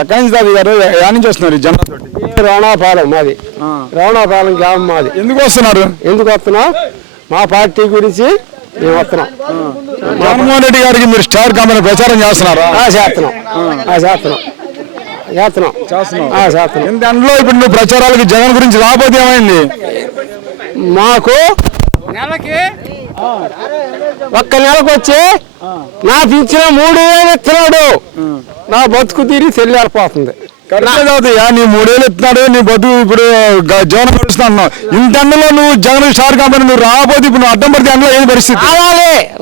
ఎక్కడి గారు ఎక్కడి నుంచి వస్తున్నారు జనతోటి? రవణాపాలెం మాది. రవణాపాలెం గ్రామం మాది. ఎందుకు వస్తున్నారు? ఎందుకు వస్తున్నాం? మా పార్టీ గురించి మేము వస్తున్నాం. జగన్మోహన్ రెడ్డి గారికి మీరు స్టార్ కంపెనీ ప్రచారం చేస్తున్నారా? చేస్తున్నాం. దాంట్లో ఇప్పుడు నువ్వు ప్రచారాలకి జగన్ గురించి రాబోతే ఏమైంది? మాకు నెలకి ఒక్క నెలకు వచ్చి నా పింఛన 3,000 ఇస్తున్నాడు. నా బతుకు తీరి చెల్లిపోతుంది. నీ 3,000 ఇస్తున్నాడు, నీ బతుకు ఇప్పుడు జగన్ గడుస్తున్నావు. ఇంత ఎండలో నువ్వు జగన్ స్టార్ కంపెనీ నువ్వు రాబోతే ఇప్పుడు నువ్వు అడ్డం పడితే ఎండలో ఏది పరిస్థితి?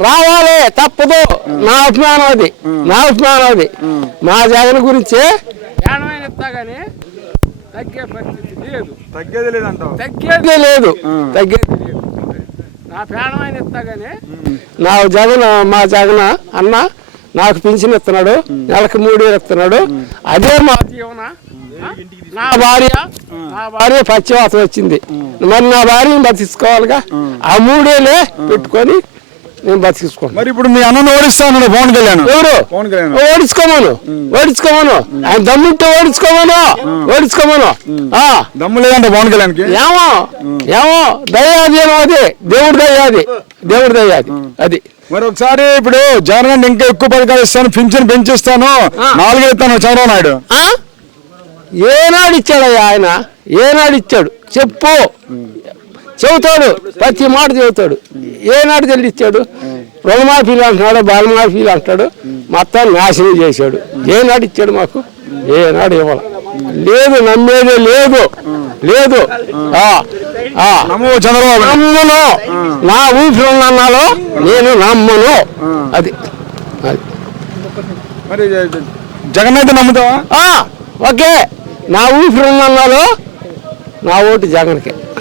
రావాలి తప్పదు. నా అభిమానం అది. మా జగన్ గురించి తగ్గేది లేదు. నా ప్రాణమైన ఇస్తా గానీ మా జగన్ అన్న నాకు పింఛన్ ఇస్తున్నాడు, నెలకు 3,000 ఇస్తున్నాడు. అదే మా జీవన. నా భార్య పచ్చివాతం వచ్చింది, మరి నా భార్యని బతికించుకోవాలిగా. ఆ 3,000 పెట్టుకొని నేను బతికించుకోను. మరి ఇప్పుడు మీ అన్నను ఓడిస్తాను పవన్ కళ్యాణ్. ఎవరు ఓడించుకోమను? ఆయన దమ్ముంటే ఓడించుకోమను. దమ్ము లేదంటే పవన్ కళ్యాణ్ ఏమో దయ్యాధీనం. అది దేవుడి దయ్యాది అది. మరి ఒకసారి ఇప్పుడు జగన్ ఇంకా ఎక్కువ పథకాలు ఇస్తాను, పింఛన్ పెంచిస్తాను, 4,000 ఇస్తాను చంద్రబాబు నాయుడు ఏనాడు ఇచ్చాడయ్యా? ఆయన ఏనాడు ఇచ్చాడు చెప్పు? చెబుతాడు, ప్రతి మాట చెబుతాడు. ఏనాడు చెల్లిచ్చాడు? రుణమాఫీలు అంటున్నాడు, బాలమాఫీలు అంటాడు, మొత్తాన్ని నాశనం చేశాడు. ఏనాడు ఇచ్చాడు మాకు? ఏనాడు ఇవ్వాలి. లేదు, నమ్మేదే లేదు. చంద్రబాబు నమ్మను. నా ఊపిరి ఉన్నాలో నేను నమ్మను. అది మరి జగన్ అయితే నమ్ముతావా? ఓకే, నా ఊపిరి ఉన్నాలో నా ఓటు జగన్కే.